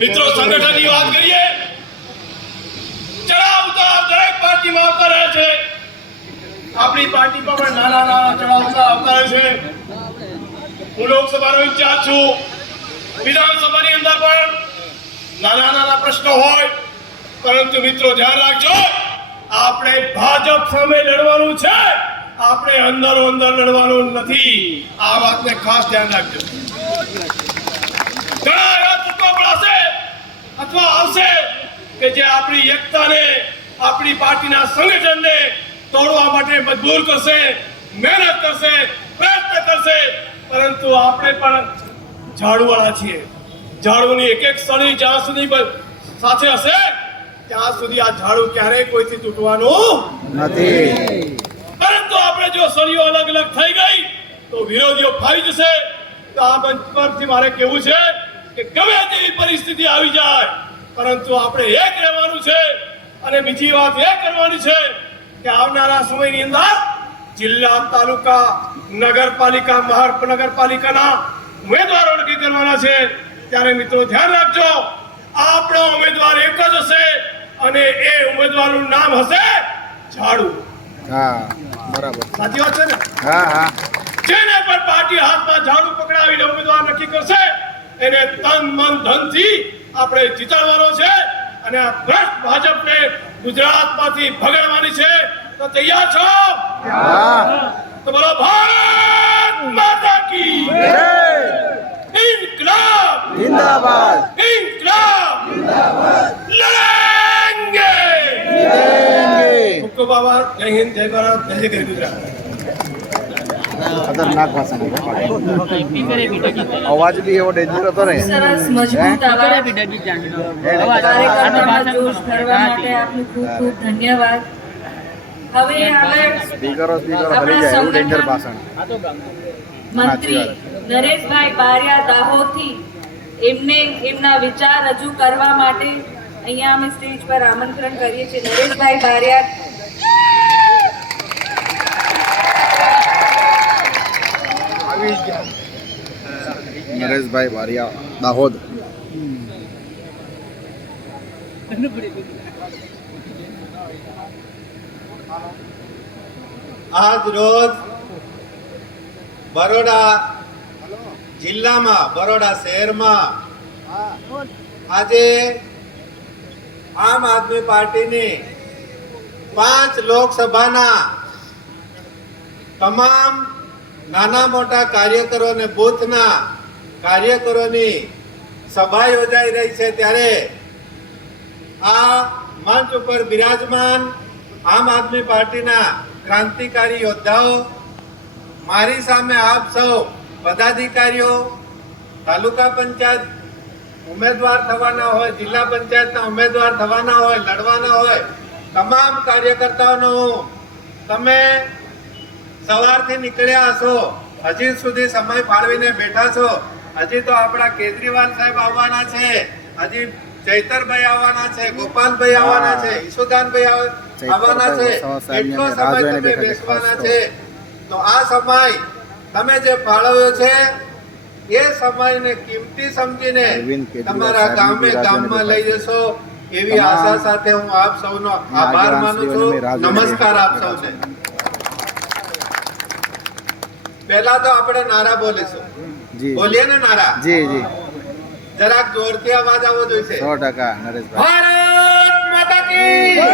મિત્રો, સંગઠનની વાત કરીએ. ચડાવ ઉતાર દરેક પાર્ટીમાં આવતા રહે છે. આપણી પાર્ટીમાં પણ નાના નાના ચડાવ ઉતાર આવતા રહે છે. હું લોકસભાનો ઇન્ચાર્જ છું. વિધાનસભાની અંદર પણ નાના નાના પ્રશ્નો હોય. પરંતુ મિત્રો, ધ્યાન રાખજો. આપણે ભાજપ સામે લડવાનું છે. આપણે અંદરો અંદર લડવાનું નથી. આ વાતને ખાસ ધ્યાન રાખજો. ઘણા એવા તત્વો હશે અથવા આવશે કે જે આપણી એકતાને, આપણી પાર્ટીના સંગઠનને તોડવા માટે મજબૂર કરશે, મહેનત કરશે, પ્રયત્ન કરશે. પરંતુ આપણે પણ ઝાડુવાળા છીએ. ઝાડુની એક એક સળી જ્યાં સુધી સાથે હશે ત્યાં સુધી આ ઝાડુ ક્યારેય કોઈથી તૂટવાનું નથી. પરંતુ આપણે જો સળીઓ અલગ અલગ થઈ ગઈ તો વિરોધીઓ ફાઈ જશે. તો આ મંચ પરથી મારે કહેવું છે કે ગમે તેવી પરિસ્થિતિ આવી જાય પરંતુ આપણે એક રહેવાનું છે અને બીજી વાત એ કરવાની છે કે આવનારા સમયની અંદર જિલ્લા તાલુકા નગરપાલિકા મહાનગરપાલિકાના ઉમેદવારો નક્કી કરવાના છે. ત્યારે મિત્રો ધ્યાન રાખજો આપણો ઉમેદવાર એક જ હશે અને એ ઉમેદવારનું નામ હશે ઝાડુ હા બરાબર. સાચી વાત છે ને? હા હા. જેને પણ પાર્ટી હાથમાં ઝાડુ પકડાવીને ઉમેદવાર નક્કી કરશે એને તન મન ધનથી આપણે જીતાડવાનો છે અને આ ભ્રષ્ટ ભાજપને ગુજરાતમાંથી ભગાડવાની છે. તો તૈયાર છો? હા તો બોલો ભારત માતા કી ઇન્કલાબ જિંદાબાદ ઇન્કલાબ લડેંગે જિંદાબાદ. ખૂબ આભાર જય હિન્દ જય ભારત જય જય ગુજરાત. ખતરનાક ભાષા અવાજ બી એવો ડેન્જર હતો ને. સરસ મજબૂત આવાજ. કાર્યકર્તામાં જોશ ભરવા માટે આપનું ખૂબ ખૂબ ધન્યવાદ. હવે આગળ સ્પીકરો સ્પીકરો હલી જાય એવું ડેન્જર ભાષણ મંત્રી નરેશભાઈ બારિયા દાહોદથી એમને એમના વિચાર રજૂ કરવા માટે અહીંયા અમે સ્ટેજ પર આમંત્રણ કરીએ છીએ. નરેશભાઈ બારિયા નરેશભાઈ બારિયા દાહોદ. આજ રોજ બરોડા જિલ્લામાં, બરોડા શહેરમાં આજે આમ આદમી પાર્ટીની પાંચ લોકસભાના તમામ નાના મોટા કાર્યકરો અને બૂથના કાર્યકરોની સભા યોજાઈ રહી છે ત્યારે આ મંચ ઉપર બિરાજમાન આમ આદમી પાર્ટીના ક્રાંતિકારી યોદ્ધાઓ, મારી સામે આપ સૌ પદાધિકારીઓ, તાલુકા પંચાયત ઉમેદવાર થવાના હોય, જિલ્લા પંચાયતના ઉમેદવાર થવાના હોય, લડવાના હોય, તમામ કાર્યકર્તાઓનો હું, તમે સવારથી નીકળ્યા હશો, હજી સુધી સમય ફાળવીને બેઠા છો હજી તો આપણા કેજરીવાલ સાહેબ આવવાના છે. હજી ચૈતરભાઈ આવવાના છે ગોપાલભાઈ આવવાના છે ઈશુદાનભાઈ આવવાના છે. એટલો સમય તમે બેસવાના છે. તો આ સમય તમે જે ફાળવ્યો છે એ સમયને કિંમતી સમજીને તમારા ગામે ગામમાં લઈ જશો. એવી આશા સાથે હું આપ સૌનો આભાર માનું છું. નમસ્કાર આપ સૌને. પહેલા તો આપણે નારા બોલીશું. જી બોલીએ ને નારા. જી જી. જરાક જોરથી અવાજ આવવો જોઈએ 100% નરેશભાઈ. ભારત માતા કી! જય!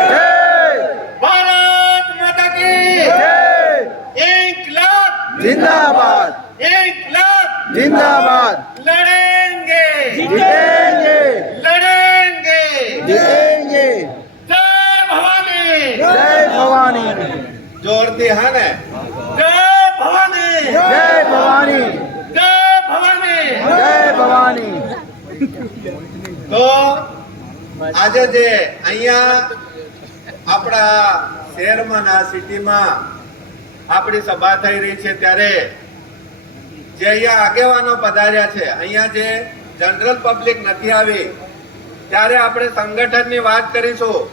ભારત માતા કી! જય! ઇન્કલાબ જિંદાબાદ. લાખ જિંદાબાદ. લડેંગે. જીતેંગે. લડેંગે. જીતેંગે. જય ભવાની. જય ભવાની. જોરથી હા ને. જય ભવાની. જય ભવાની. તો આજે જે અહીંયા આપણા શહેરમાં ના સિટીમાં આપણી સભા થઈ રહી છે ત્યારે જે અહીંયા આગેવાનો પધાર્યા છે, અહીંયા જે જનરલ પબ્લિક નથી આવી, ત્યારે આપણે સંગઠનની વાત કરીશું.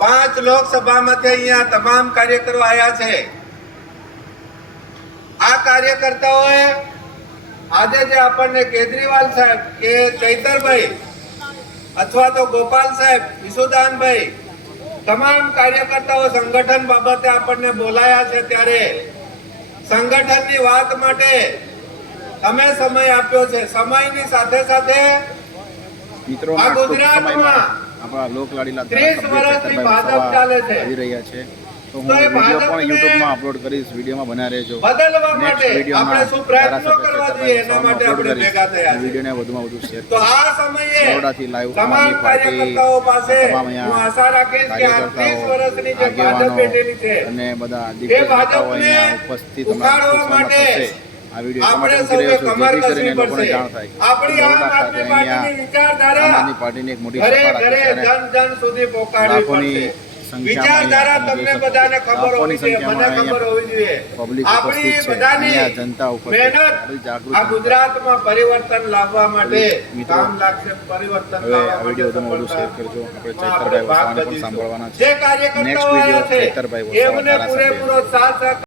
પાંચ લોકસભામાંથી અહીંયા તમામ કાર્યકરો આવ્યા છે. આ કાર્યકર્તાઓએ આજે જે આપણને કેજરીવાલ સાહેબ કે ચૈતરભાઈ અથવા તો ગોપાલ સાહેબ વિશુદાનભાઈ તમામ કાર્યકર્તાઓ સંગઠન બાબતે આપણને બોલાયા છે ત્યારે સંગઠનની વાત માટે તમે સમય આપ્યો છે સમયની સાથે સાથે મિત્રો આ ગુજરાતમાં આપણા લોકલાડીલા 30 વર્ષથી ભાજપ ચાલે છે. આવી રહ્યા છે તો હું વીડિયો પણ યુટ્યુબમાં અપલોડ કરીશ વિડીયોમાં બના રહેજો. બદલવા વિડીયોમાં વિડીયોને વધુમાં વધુ શેર બરોડાથી live તમામ પાર્ટી, તમામ અહીંયા હું આશા રાખીશ કે આ 30 વર્ષની જે ભાજપ આગેવાનો અને બધા નેતાઓ અહીંયા ઉપસ્થિત અમારા થશે. આ વીડિયો કરીને લોકોને જાણ થાય. આપણી આમ આદમી પાર્ટીની એક મોટી સભા રાખી છે લાખોની વિચારધારા તમને બધાને ખબર હોવી જોઈએ મને ખબર હોવી જોઈએ. આપણી બધાની અહીંયા જનતા ઉપસ્થિત મહેનત આ ગુજરાતમાં પરિવર્તન લાવવા માટે કામ લાગશે પરિવર્તન લાવવા માટે જે કાર્યકર્તાઓ આવ્યા છે એમને પૂરેપૂરો સાથ